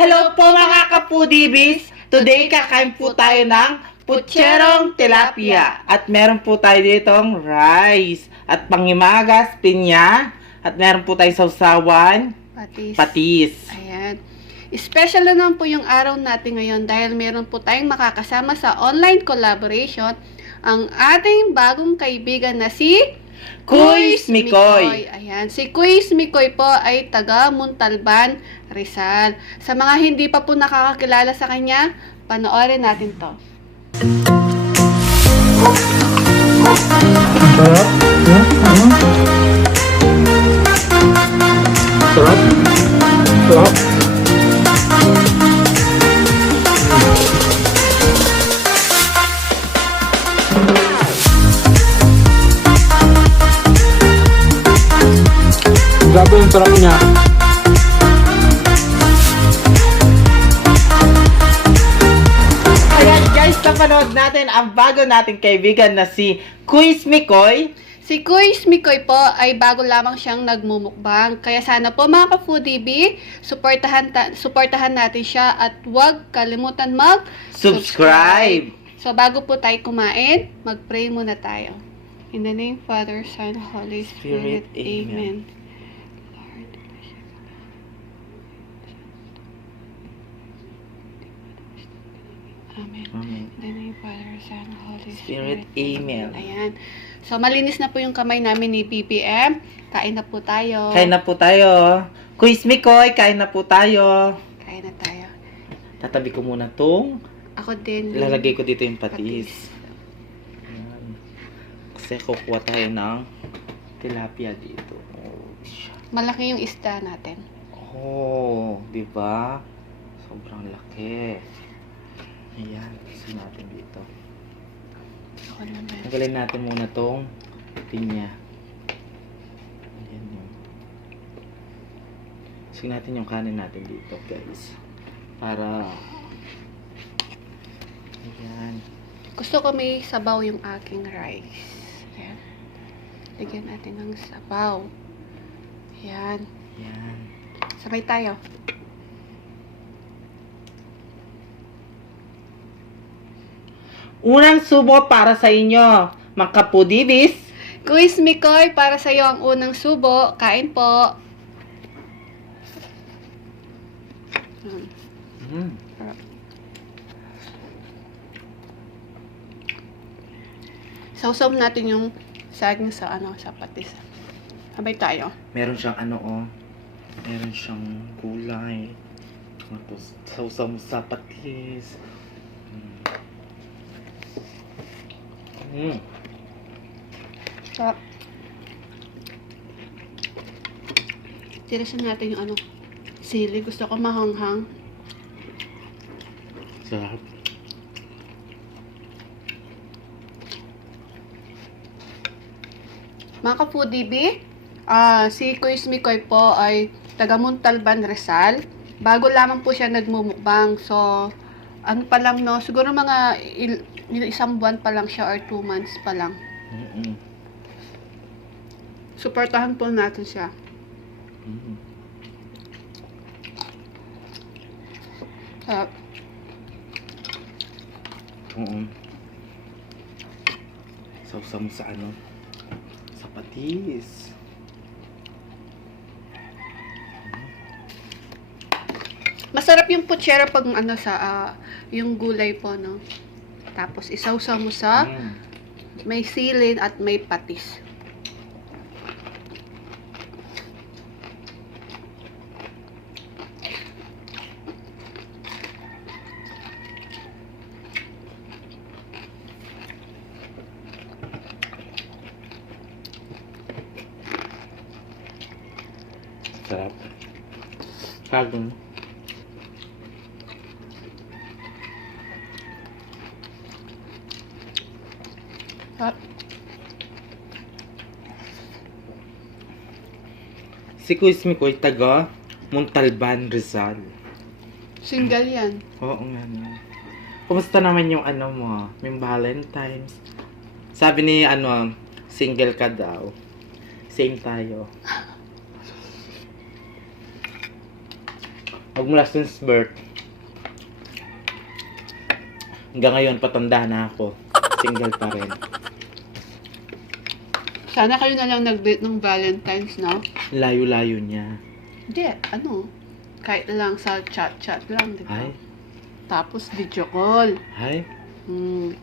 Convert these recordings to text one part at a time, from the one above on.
Hello po mga ka-Foodie Bees! Today kakain po tayo ng pucherong tilapia. At meron po tayo ditong rice. At pangimagas, pinya. At meron po tayo sausawan, patis. Ayan. Special na naman po yung araw natin ngayon dahil meron po tayong makakasama sa online collaboration ang ating bagong kaibigan na si Mikoy. Ayan, si Mikoy po ay taga Montalban, Rizal. Sa mga hindi pa po nakakakilala sa kanya, panoorin natin to. Sarap. Sarap. Sarap. Grabe yung sarap niya. Ayan guys, napanood natin ang bago nating kaibigan na si Mikoy. Si Mikoy po ay bago lamang siyang nagmumukbang. Kaya sana po mga ka-Foodie Bee, suportahan natin siya at huwag kalimutan Subscribe! So bago po tayo kumain, mag-pray muna tayo. In the name of Father, Son, Holy Spirit. Amen. Amen. In the name of Father, Son, Holy Spirit. Amen. Ayan. So, malinis na po yung kamay namin ni BBM. Kain na po tayo. Kain na po tayo. Mikoy, kain na po tayo. Kain na tayo. Tatabi ko muna tong Ako din. ilalagay ko dito yung patis. Ayan. Kasi kukuha tayo ng tilapia dito. Oh, Malaki yung isda natin. oh, di ba? Sobrang laki. Ayan, gusto natin dito. Ako naman. Tanggalin natin muna tong pinya. Ayan yun. Gusto natin yung kanin natin dito, guys. Para ayan. Gusto ko may sabaw yung aking rice. Ayan. Lagyan natin ng sabaw. Ayan. Ayan. Sabay tayo. Unang subo para sa inyo, mga ka-Foodie Bees. Mikoy, para sa iyo ang unang subo. Kain po. Sausaw natin yung saging sa sa patis. Sabay tayo. Meron siyang meron siyang gulay. Tapos sausaw mo sa patis. Sarap. Tirasan natin yung sili. Gusto ko mahanghang. Sarap. Mga ka-Foodie Bee, si Mikoy po ay taga Montalban, Rizal. Bago lamang po siya nagmumukbang. So, pa lang no, siguro mga isang buwan pa lang siya or 2 months pa lang. Suportahan po natin siya. Sarap. Sausaw mo sa sa patis. Masarap yung puchero pag yung gulay po, no? Tapos isawsaw mo sa may silin at may patis. Sarap. Kagong. Si Mikoy taga Montalban, Rizal. Single yan. Oo nga. Kumusta naman yung mo? Yung Valentine's? Sabi ni single ka daw. Same tayo. Magmula since birth. Hanggang ngayon, patanda na ako. Single pa rin. Sana kayo na lang nag-date ng Valentine's, no? Layo-layo niya. Hindi, ano? Kahit lang sa chat-chat lang, di ba? Ay, Tapos video call. ay. Hmm.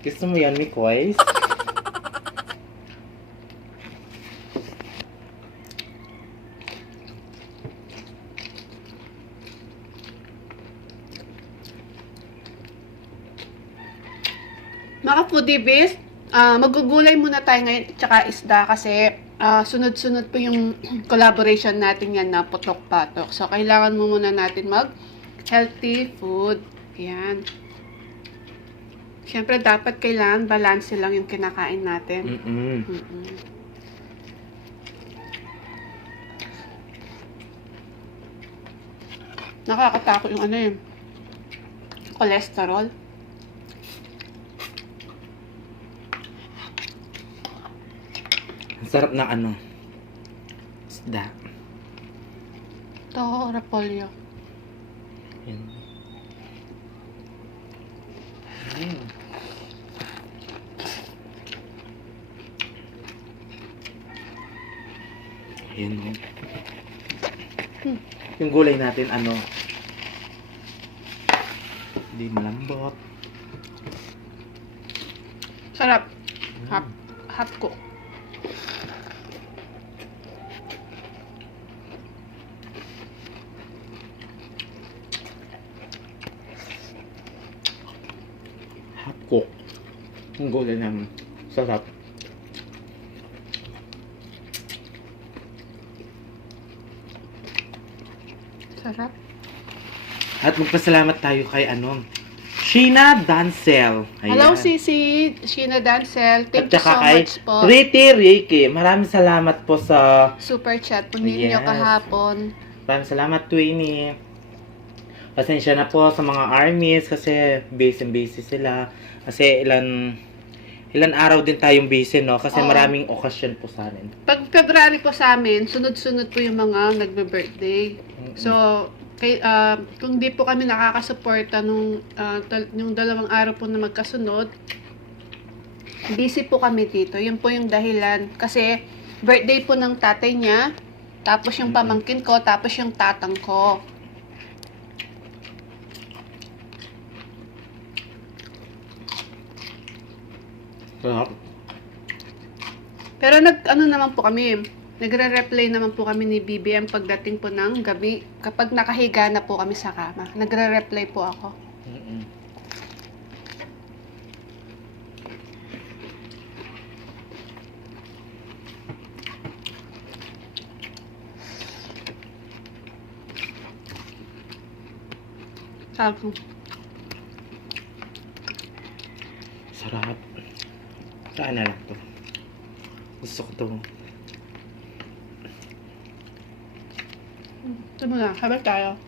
Gusto mo yan, Mikoy? Mga foodie bees, magugulay muna tayo ngayon tsaka isda kasi sunod-sunod po yung collaboration natin yan na putok-patok. So, kailangan mo muna natin mag-healthy food. Yan. Siyempre, dapat kailangan balance lang yung kinakain natin. Mm-mm. Nakakatakot yung ano yun. Cholesterol. Ang sarap ng ano. Isda. Ito, repolyo. Yan. Mm. Ayan mo. Yung gulay natin, ano, hindi malambot. Sarap. Half cook. Half cook. Yung gulay namin. Sarap. Sarap. At magpasalamat tayo kay ano, Sheena Dancel. Ayan. Hello, Sisi. Sheena Dancel. Thank At you so saka kay much po. Pretty Ricky. Maraming salamat po sa... Super chat po ninyo Yes. kahapon. Maraming salamat, Twinnie. Pasensya na po sa mga armies kasi busy sila. Kasi ilan araw din tayong busy, no? Kasi Oo. maraming okasyon po sa amin. Pag February po sa amin, sunod-sunod po yung mga nagbe-birthday. So, kung di po kami nakakasuporta nung yung 2 araw po na magkasunod, busy po kami dito. Yun po yung dahilan. Kasi, birthday po ng tatay niya, tapos yung pamangkin ko, tapos yung tatang ko. Sarap. Pero naman po kami, nagre-replay naman po kami ni BBM pagdating po ng gabi. Kapag nakahiga na po kami sa kama, nagre-replay po ako. Sabi. Sarap. Saan na lang to? Gusto ko to. Ito muna, habang tayo.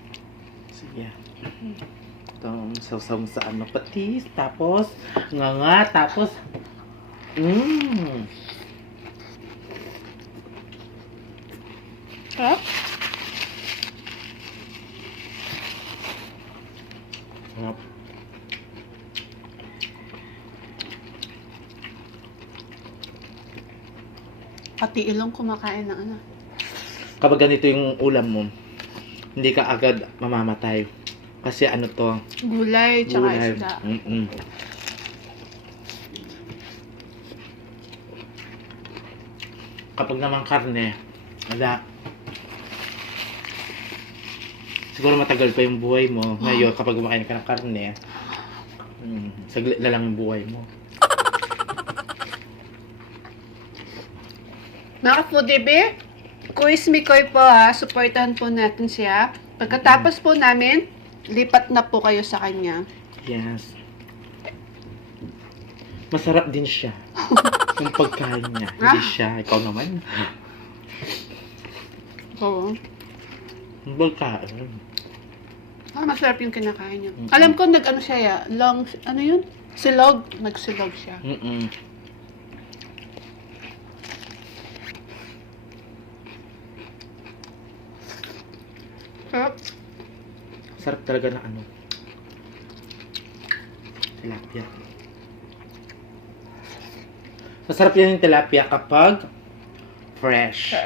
Sige. Itong sausaw mo sa ano, patis, tapos nga, tapos Ha? Sarap. Pati ilong kumakain ng ano. Kapag ganito yung ulam mo, hindi ka agad mamamatay. Kasi ano to? Gulay, tsaka Gulay. isda. Kapag naman karne, wala. Siguro matagal pa yung buhay mo. Ngayon, kapag kumakain ka ng karne, saglit na lang yung buhay mo. Mga Foodie Bee, Quiz Mikoy po ha, supportahan po natin siya. Pagkatapos po namin, lipat na po kayo sa kanya. Yes. Masarap din siya. Yung pagkain niya. Hindi siya. Ikaw naman. Oo. Yung pagkain. Masarap yung kinakain niya. Alam ko nag-ano siya ya, ano yun? Silog. Nagsilog siya. Sarap talaga ng ano. Tilapia. Masarap yan yung tilapia kapag fresh.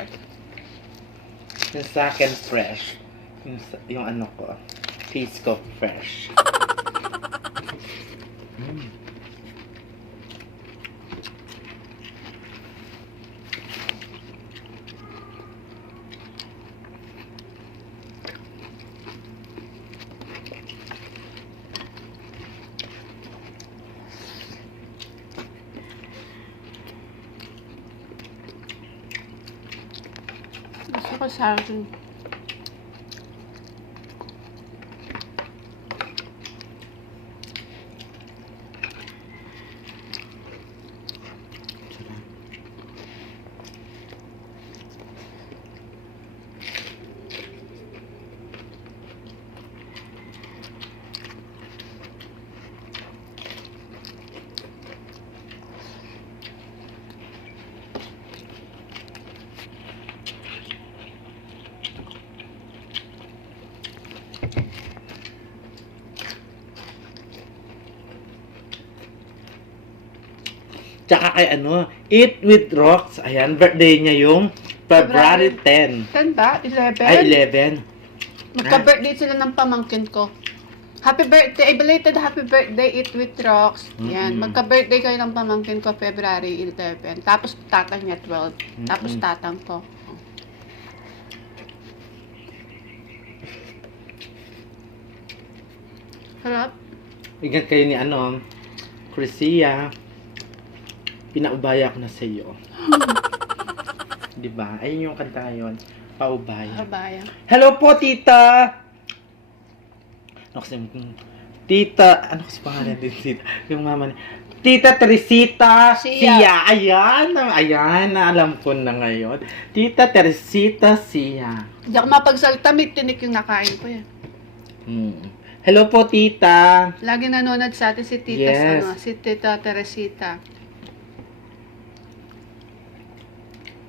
Yung sa akin fresh. Yung ano ko. Taste ko fresh. Gusto ko sa akin. Tsaka kay ano, Eat with Rocks. Ayan, birthday niya yung February 10. 10 ba? 11? Ay, 11. Magka-birthday sila ng pamangkin ko. Happy birthday, belated happy birthday, Eat with Rocks. Yan, magka-birthday kayo ng pamangkin ko February 11. Tapos tatang niya 12. Tapos tatang ko. Sarap. Ingat kayo ni ano, Chrisia. Pinaubaya ko na sa iyo. Diba? Ayun yung kanta ngayon. Paubaya. Kabaya. Hello po, tita! Ano kasi, tita, ano kasi pangalan din, tita? Yung mama niya. Tita Teresita Sia. Ayan, ayan, alam ko na ngayon. Tita Teresita Sia. Hindi ako mapagsalita, may tinik yung nakain ko yan. Hello po, tita. Lagi nanonood sa atin si Tita, Yes. si Tita Teresita.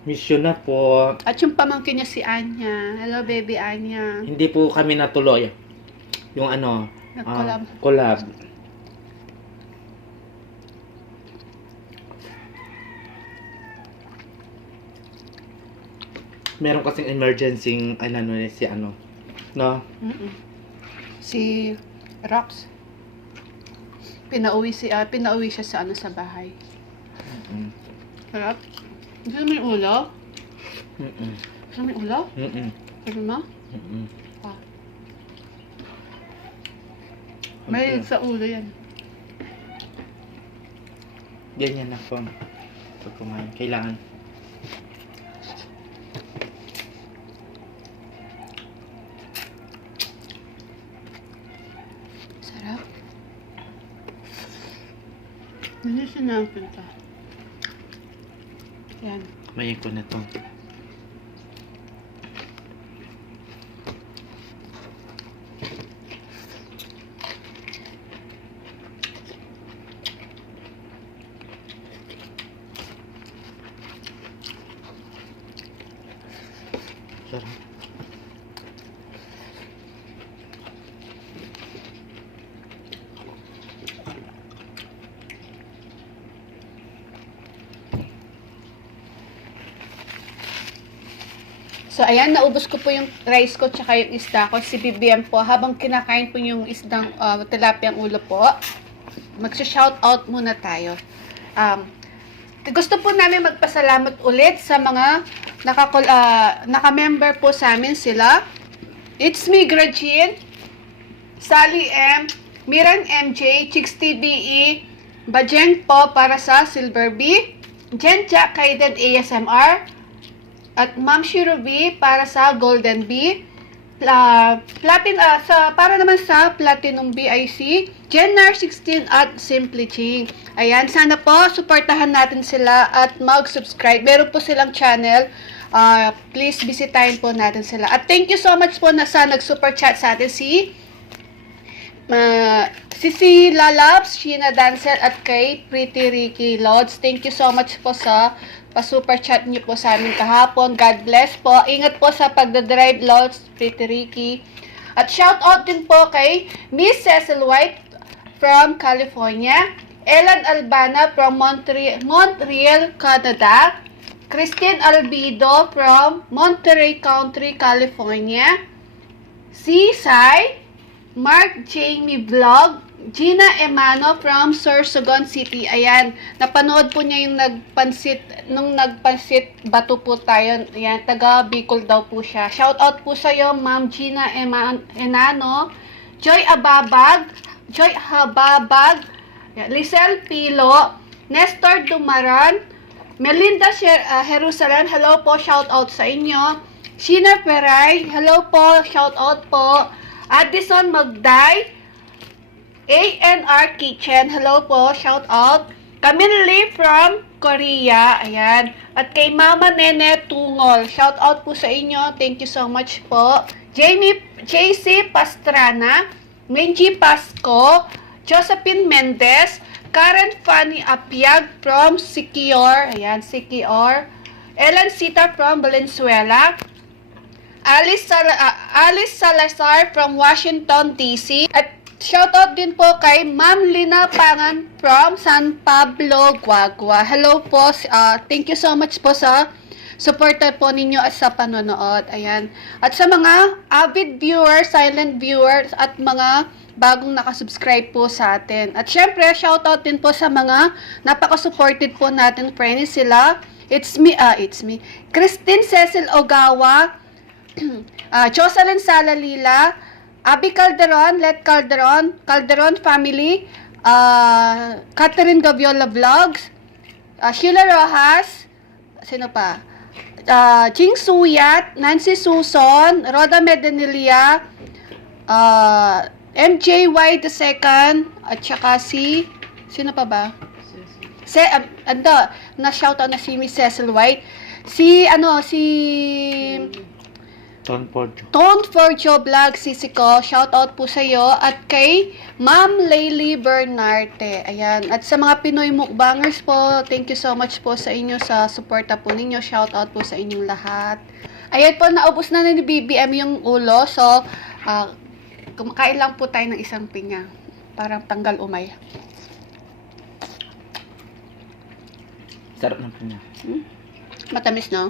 Mission na po. At yung pamangkin niya si Anya. Hello, baby Anya. Hindi po kami natuloy. Yung ano, Nag-collab. collab. Meron kasing emergency ano si ano, no? Si Rox. Pinauwi siya sa ano sa bahay. Sarap. Gusto mo yung ulo? Gusto mo yung ulo? Gusto mo? Ah. May sa ulo yan. Ganyan na po. Pag kumain, kailangan. Sarap. Nalisin na ang pinta. Yan. May ko na to. Sarap. So, ayan, naubos ko po yung rice ko tsaka yung isda ko. Si BBM po, habang kinakain po yung isdang tilapia ang ulo po, magsha-shoutout muna tayo. Gusto po namin magpasalamat ulit sa mga naka-member po sa amin sila. It's me, Gretchen, Sally M, Miran MJ, Chicks TVE, Bajeng po para sa Silver B, Jen Jack Kaiden ASMR, at Ma'am Shirubi para sa Golden B, para naman sa Platinum BIC, Jennar 16 at Simply Ching. Ayan, sana po suportahan natin sila at mag-subscribe. Meron po silang channel. Please bisitahin po natin sila. At thank you so much po na sa nag-super chat sa atin si Lalabs, Sheena Dancer at kay Pretty Ricky Lods. Thank you so much po sa pa-super chat niyo po sa amin kahapon. God bless po. Ingat po sa pagdadrive, Lods, Pretty Ricky. At shoutout din po kay Miss Cecil White from California, Ellen Albana from Montreal, Canada, Christine Albido from Monterey Country, California, si Sai, Mark Jamie Vlog, Gina Emano from Sorsogon City. Ayan, napanood po niya yung nagpansit bato po tayo. Ayan, taga Bicol daw po siya. Shoutout po sa iyo, Ma'am Gina Enano, Joy Hababag, Lisel Pilo, Nestor Dumaran, Melinda Jerusalem, hello po, shoutout sa inyo. Sheena Peray, hello po, shoutout po. Addison Magday, ANR Kitchen, hello po, shout out. Camille Lee from Korea, ayan. At kay Mama Nene Tungol, shout out po sa inyo, thank you so much po. JC Pastrana, Menji Pasco, Josephine Mendez, Karen Fanny Apiag from Siquijor, ayan, Siquijor. Ellen Sita from Valenzuela. Alice Salazar from Washington, D.C. At shoutout din po kay Ma'am Lina Pangan from San Pablo, Guagua. Hello po. Thank you so much po sa suporta po ninyo at sa panonood. Ayan. At sa mga avid viewers, silent viewers, at mga bagong nakasubscribe po sa atin. At syempre, shoutout din po sa mga napaka-supported po natin friends sila. It's me. Christine Cecil Ogawa, Jocelyn Salalila, Abby Calderon, Calderon Family, Catherine Gaviola Vlogs, Sheila Rojas, sino pa? Jing Suyat, Nancy Suson, Roda Medenilia, MJY the second, at saka sino pa ba? Na-shoutout na si Miss Cecil White. Si Tone for Joe Vlog, sisi ko, shoutout po sa iyo. At kay Ma'am Laylie Bernarte. Ayan. At sa mga Pinoy mukbangers po, thank you so much po sa inyo sa suporta po ninyo. Shoutout po sa inyong lahat. Ayan po, naubos na ni BBM yung ulo. So, kumakain lang po tayo ng isang pinya. Parang tanggal umay. Sarap ng pinya. Matamis, no?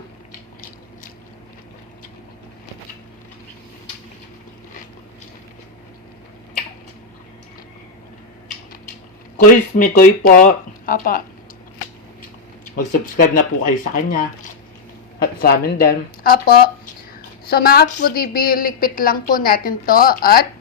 Quiz Mikoy po. Apa. Mag-subscribe na po kayo sa kanya. At sa amin din. Apo. So mga Foodie Bee, likpit lang po natin to at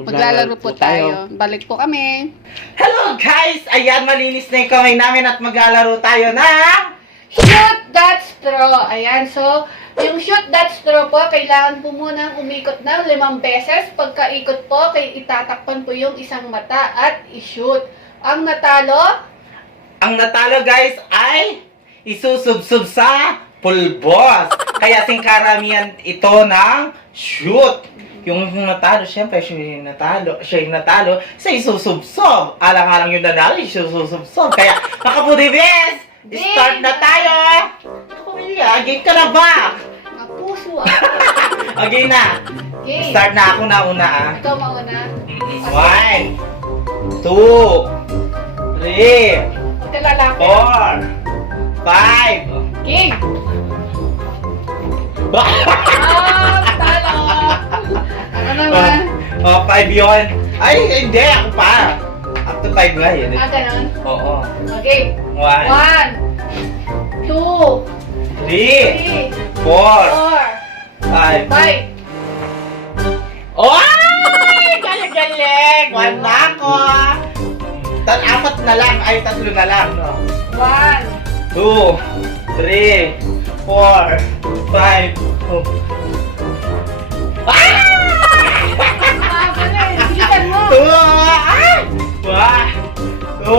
maglalaro po tayo. Balik po kami. Hello guys! Ayan, malinis na yung kamay namin at maglalaro tayo ng Shoot that straw. Ayan, so yung shoot that straw po, kailangan po munang umikot ng 5 beses. Pagkaikot po, itatakpan po yung isang mata at i-shoot. Ang natalo guys ay isusubsub sa pulbos. Kaya karamihan ito ng shoot. Yung natalo, syempre siya yung natalo, sa isusubsob. Alang-alang yung nanalo, isusubsob. Kaya, makapudibis! Start na tayo! Kuya, game ka na ba? Napuso Okay na. Okay. Start na ako na una Ikaw mauna. 1, 2, 3, Ito lalaki. 4, 5. King! Talo! Ako naman. 5 yun. Ay, hindi. Ako pa. Up to 5 nga yun. Ganun? Oo. Okay. 1, 1, 2, 3, 4, 3, 5. 4, 5. Oy! Galing-galing! 1 na ako. 4 na lang. Ay, 3 na lang. No? 1, 2, 3, 4, 5. Bilisan mo! 1, 2,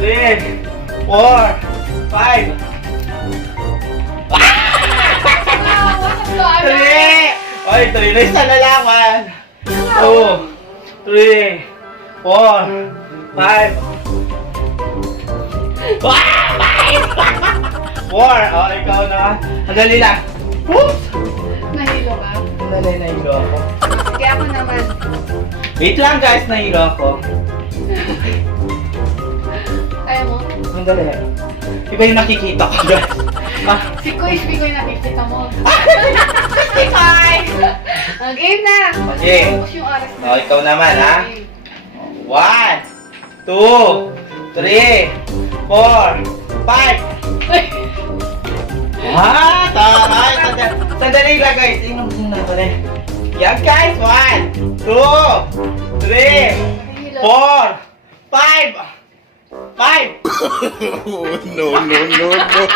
3, 4, 5. Oy, 3 na isa na lang. 1, 2, 3, 4, 5. 4! Oh, ikaw na. Madali lang. Oops! Nahilo ka? Sandali, nahilo ako. Sige, ako naman. Wait lang guys, nahilo ako. Kaya mo? Sandali. Iba yung nakikita ko guys. Ah, Si Kuis, Mikoy nakikita mo. Mikoy! Game na! Okay. Tapos yung oras na. Oh, ikaw naman ha. 1, 2, 3, 4, 5. Ah, taray! Sandali lang guys. Inom muna ko rin. Yan guys. 1, 2, 3, 4, 5. 5. No, no, no, no.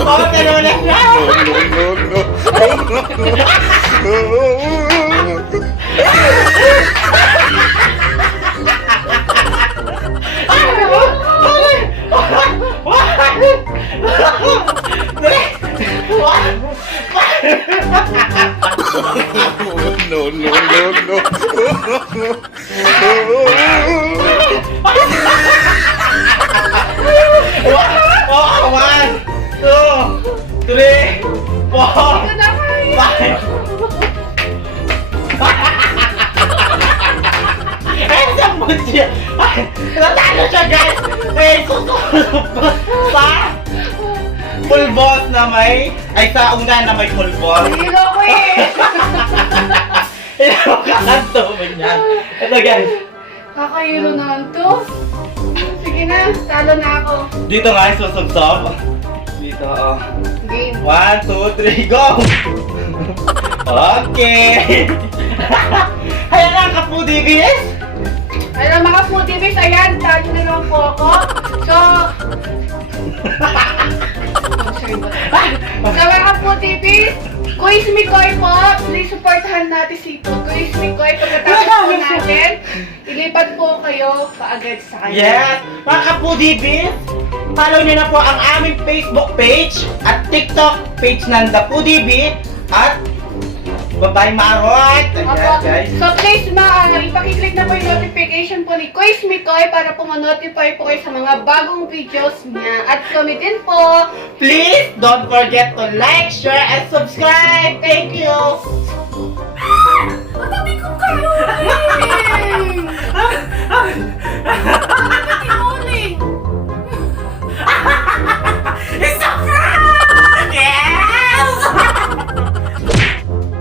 Oh, pero na siya. No, no, no, no. Oh, 1, 2, 3, 4, 5. Ay, sabot siya. Ay, natalo siya, guys. Eh, susunod pa sa full boss na may, ay sa una na may full boss. Hilo ko eh! Ilang kakanto mo niyan. Ito, guys. Kakahilo naman to. Sige na, talo na ako. Dito nga, susubsob. Dito, oh. Game. 1, 2, 3, go! Okay! Ayan ang Foodie Bees! Alam mga foodie bees, ayan, talo na lang po ako. So, sa mga foodie bees, Kuis Mikoy po, please supportahan natin si Kuis Mikoy. Pagkatapos po natin, ilipat po kayo paagad sa kanya. Yes! Mga Foodie Bees, follow nyo na po ang aming Facebook page at TikTok page ng The Foodie Bee at Vavaeng Maharoot. Ayan, Opo. guys. So please ipakiclick na po yung notification po ni Kuis Mikoy para po ma-notify po kayo sa mga bagong videos niya. At kami din po. Please don't forget to like, share, and subscribe. Thank you! Matabi ko kayo!